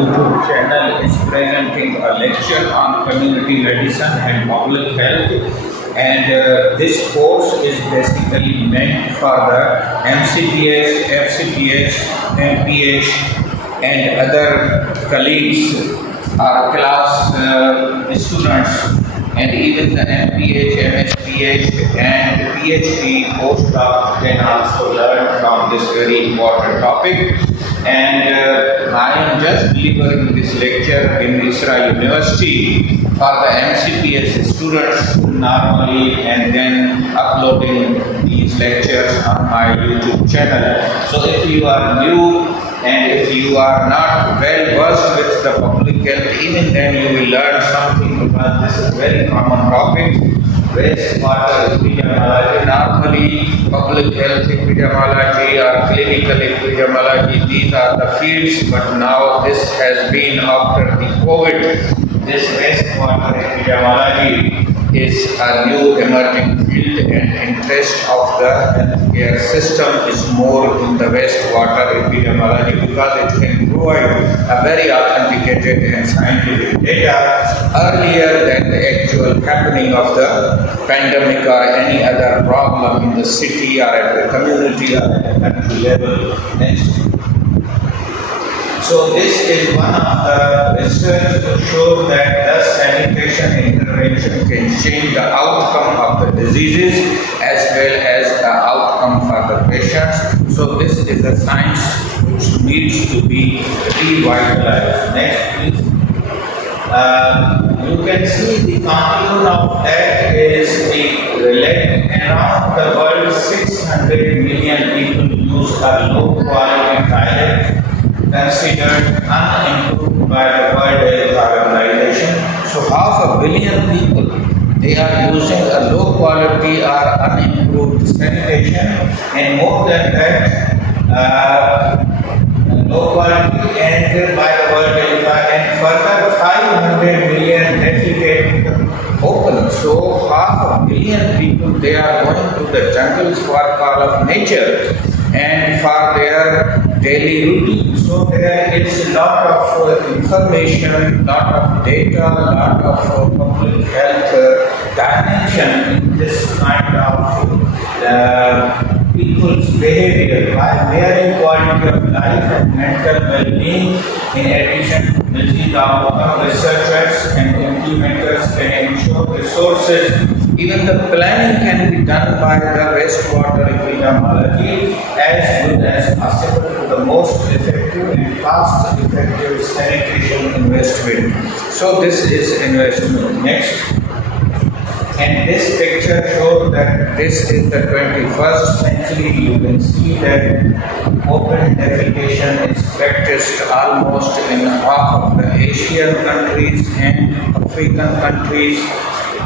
YouTube channel is presenting a lecture on community medicine and public health. And this course is basically meant for the MCPS, FCPS, MPH, and other colleagues or class students, and even the MPH, MSPH, and PhD postdoc can also learn from this very important topic. And I am just delivering this lecture in Isra University for the MCPS students normally, and then uploading these lectures on my YouTube channel. So if you are new and if you are not well versed with the public health, even then you will learn something, because this is very common topic. Wastewater epidemiology, normally public health epidemiology or clinical epidemiology, these are the fields, but now this has been after the COVID. This wastewater epidemiology is a new emerging field, and interest of the healthcare system is more in the wastewater epidemiology because it can provide a very authenticated and scientific data earlier than the actual happening of the pandemic or any other problem in the city or at the community or at the country level. Next. So this is one of the research to show that the sanitation intervention can change the outcome of the diseases as well as the outcome for the patients. So this is a science which needs to be revitalized. Next, please. You can see the conclusion of that is around the world 600 million people use a low quality toilet considered unimproved by the World Health Organization. So half a billion people, they are using a low quality or unimproved sanitation, and more than that, low quality and by the World Health, and further 500 million defecate open. So half a billion people, they are going to the jungles for call of nature and for their daily routine. So there is a lot of information, lot of data, lot of public health dimension in this kind of people's behavior by varying quality of life and mental well-being. In addition to disease outcome, researchers and implementers can ensure resources. Even the planning can be done by the wastewater epidemiology as good as possible to the most effective and cost-effective sanitation investment. So this is investment. Next. And this picture shows that this is the 21st century. You can see that open defecation is practiced almost in half of the Asian countries and African countries,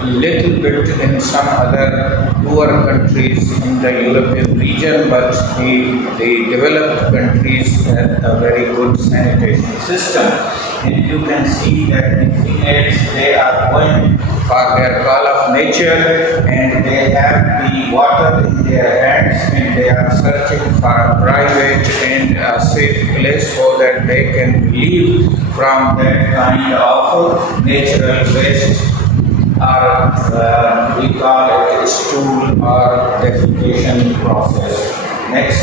little bit in some other poor countries in the European region, but the developed countries have a very good sanitation system. And you can see that the females, they are going for their call of nature, and they have the water in their hands, and they are searching for a private and a safe place so that they can live from that kind of natural waste, or we call it stool or defecation process. Next.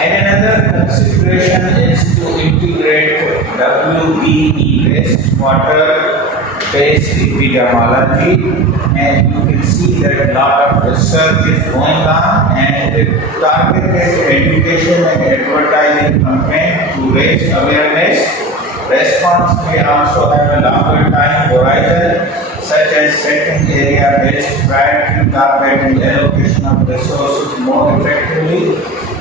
And another consideration is to integrate WBE wastewater-based epidemiology, and you can see that a lot of research is going on, and targeted education and advertising campaign to raise awareness. Response may also have a longer time horizon, such as setting area-based priority, targeting allocation of resources more effectively.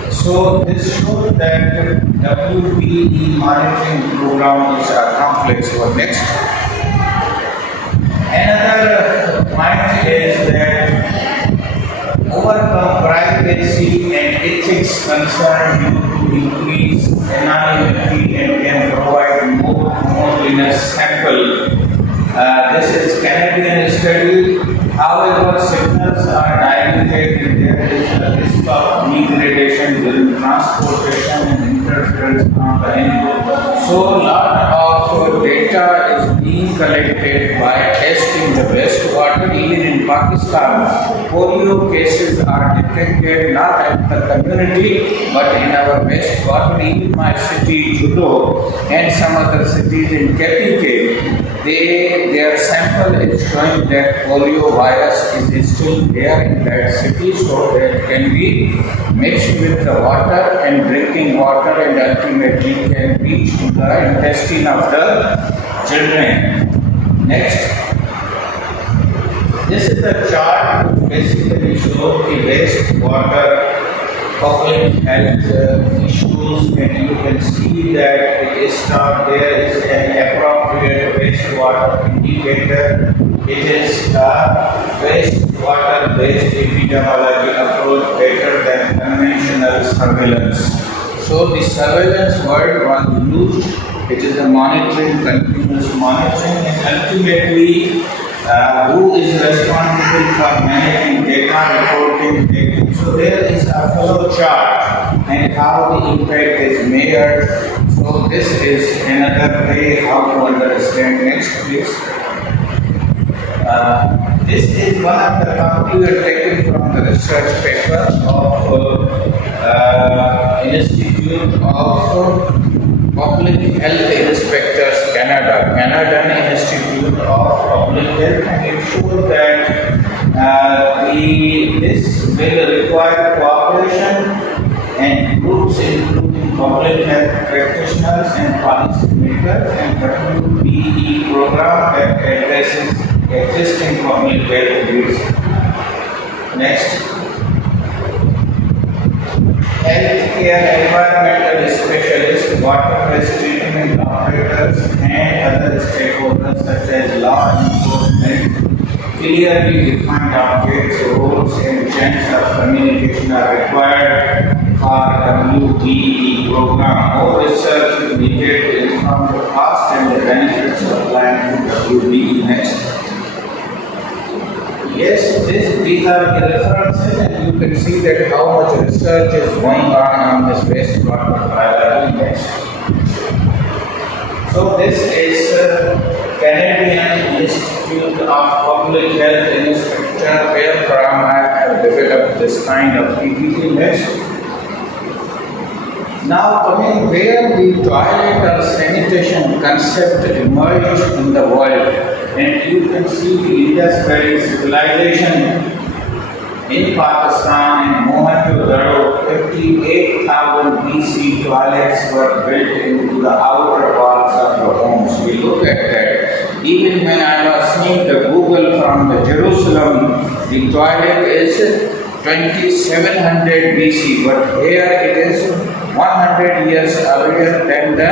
So this shows that WBE monitoring program is a complex one. Next. Another point is that overcome privacy and ethics concern due to increased anonymity and can provide more homogeneous sample. This is Canadian study. However, signals are diluted and there is a risk of degradation during transportation and interference from the input So a lot of data is being collected by testing the wastewater. Even in Pakistan, polio cases are detected not at the community but in our wastewater. Even my city, Judo, and some other cities in CapCut, their sample is showing that polio virus is still there in that city, so that can be mixed with the water and drinking water and ultimately can reach to the intestine of the children. Next. This is the chart which basically shows the wastewater public health issues, and you can see that it is there is an appropriate wastewater indicator. It is a wastewater based epidemiology approach better than conventional surveillance. So the surveillance word was used. It is a monitoring, continuous monitoring, and ultimately who is responsible for managing data reporting, taking. So there is a flow chart and how the impact is measured. So this is another way how to understand. Next, please. This is one of the conclusions taken from the research paper of Institute of Public Health Inspectors Canada, Canadian Institute of Public Health, and it shows that this will require cooperation and groups including public health practitioners and policymakers, and particularly BE program that addresses existing public health needs. Next. Healthcare environmental specialists, water waste treatment operators, and other stakeholders such as law enforcement clearly defined objects, roles, and channels of communication are required for WBE program. More research is needed to inform the cost and the benefits of applying WBE. Next. Yes, these are the references, and you can see that how much research is going on this wastewater biology. Next. So this is Canadian Institute of Public Health Inspector, where I have developed this kind of PPT. Next. Now coming where the toilet or sanitation concept emerged in the world, and you can see the Indus Valley civilization in Pakistan and Mohenjo-daro. 58,000 BC toilets were built into the outer walls of the homes. We look at that. Even when I was seeing the Google from the Jerusalem, the toilet is 2700 BC, but here it is 100 years earlier than the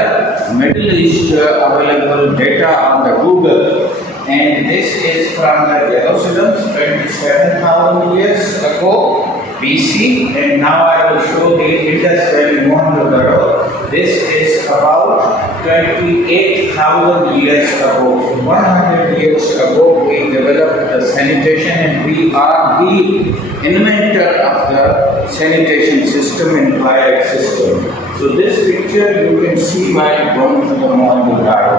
Middle East available data on the Google. And this is from the Jerusalem 27,000 years ago BC, and now I will show the Indus Valley Mohenjo-daro. This is about 28,000 years ago. 100 years ago we developed the sanitation, and we are the inventor of the sanitation system and toilet system. So this picture you can see while going to the Mohenjo-daro.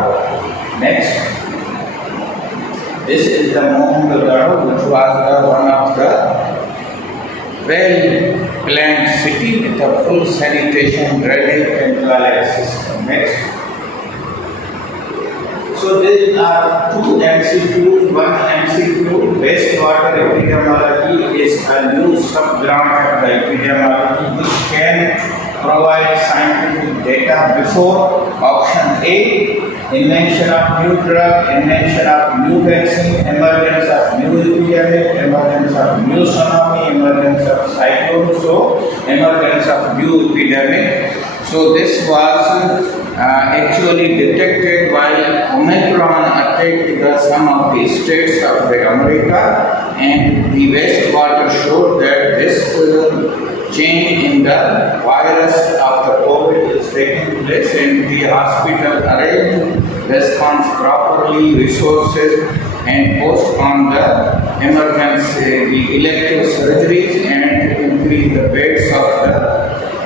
Next. This is the Mohenjo-daro, which was one of the well-planned city with a full sanitation, drainage and toilet system. Next. So there are two MCQs. One MCQ, wastewater epidemiology, is a new sub-branch of the epidemiology which can provide scientific data before option A, invention of new drug, invention of new vaccine, emergence of new epidemic, emergence of new tsunami, emergence of cyclone, so emergence of new epidemic. So this was actually detected while Omicron attacked some of the states of the America, and the wastewater showed that this change in the virus of the COVID is taking place, and the hospital arranged response properly, resources, and postpone the emergency, the elective surgeries, and increase the beds of the,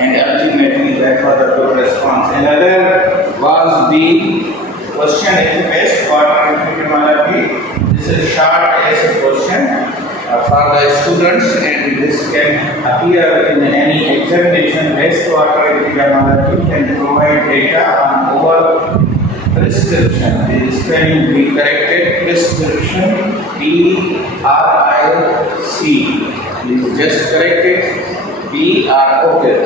and ultimately that was a good response. Another was the question is wastewater epidemiology. This is short as a question for the students, and this can appear in any examination. Wastewater epidemiology can provide data on over prescription. The spelling be corrected. Prescription, P-R-I-C. Please just correct it. Okay.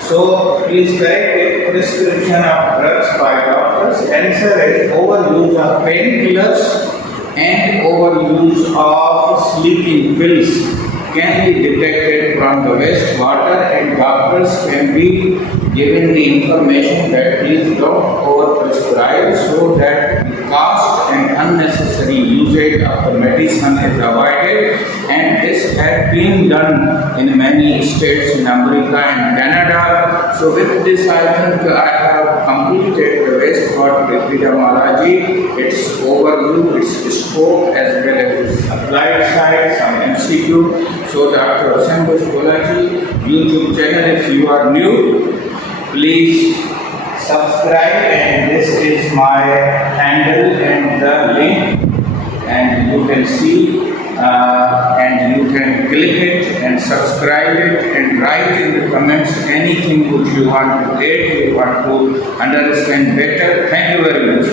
So please correct it. Prescription of drugs by doctors. Answer is overuse of painkillers and overuse of sleeping pills can be detected from the wastewater, and doctors can be given the information that please don't overprescribe so that the cost and unnecessary usage of the medicine is avoided. And this has been done in many states in America and Canada. So with this, I think I have completed the wastewater epidemiology, its overview, its scope, as well as its applied side, some MCQ. So Dr. Wasewater Epidemiology YouTube channel, if you are new, please subscribe, and this is my handle and the link, and you can see and you can click it and subscribe it and write in the comments anything which you want to get, you want to understand better. Thank you very much.